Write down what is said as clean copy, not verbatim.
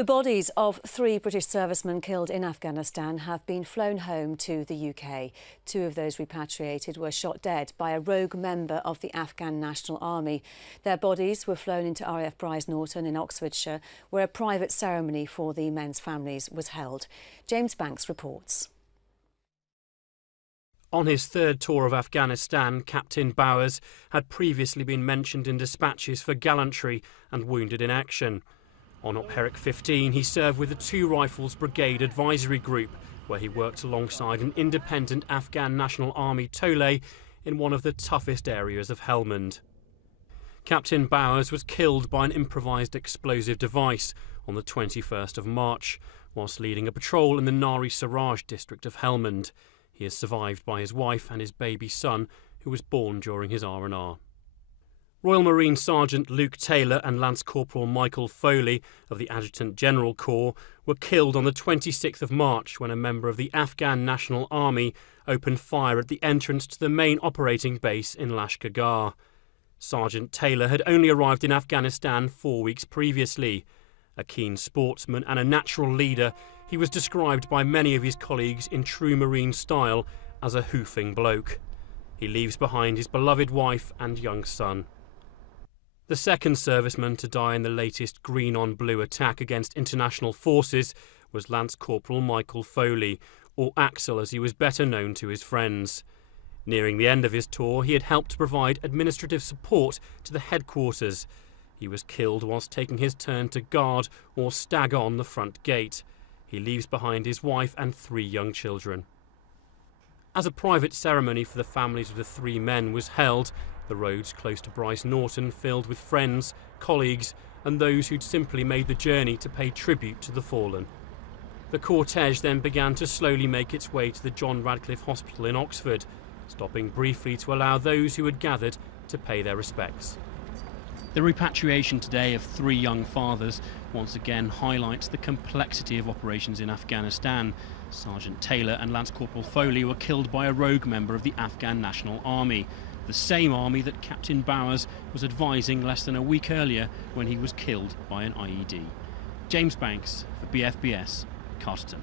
The bodies of 3 British servicemen killed in Afghanistan have been flown home to the UK. 2 of those repatriated were shot dead by a rogue member of the Afghan National Army. Their bodies were flown into RAF Brize Norton in Oxfordshire, where a private ceremony for the men's families was held. James Banks reports. On his 3rd tour of Afghanistan, Captain Bowers had previously been mentioned in dispatches for gallantry and wounded in action. On Op 15, he served with the 2 Rifles Brigade Advisory Group, where he worked alongside an independent Afghan National Army Tole in one of the toughest areas of Helmand. Captain Bowers was killed by an improvised explosive device on the 21st of March, whilst leading a patrol in the Nari Saraj district of Helmand. He is survived by his wife and his baby son, who was born during his R&R. Royal Marine Sergeant Luke Taylor and Lance Corporal Michael Foley of the Adjutant General Corps were killed on the 26th of March when a member of the Afghan National Army opened fire at the entrance to the main operating base in Lashkar. Sergeant Taylor had only arrived in Afghanistan 4 weeks previously. A keen sportsman and a natural leader, he was described by many of his colleagues in true Marine style as a hoofing bloke. He leaves behind his beloved wife and young son. The 2nd serviceman to die in the latest green-on-blue attack against international forces was Lance Corporal Michael Foley, or Axel as he was better known to his friends. Nearing the end of his tour, he had helped to provide administrative support to the headquarters. He was killed whilst taking his turn to guard or stag on the front gate. He leaves behind his wife and 3 young children. As a private ceremony for the families of the 3 men was held, the roads close to Brize Norton filled with friends, colleagues and those who'd simply made the journey to pay tribute to the fallen. The cortege then began to slowly make its way to the John Radcliffe Hospital in Oxford, stopping briefly to allow those who had gathered to pay their respects. The repatriation today of 3 young fathers once again highlights the complexity of operations in Afghanistan. Sergeant Taylor and Lance Corporal Foley were killed by a rogue member of the Afghan National Army, the same army that Captain Bowers was advising less than a week earlier when he was killed by an IED. James Banks for BFBS, Carterton.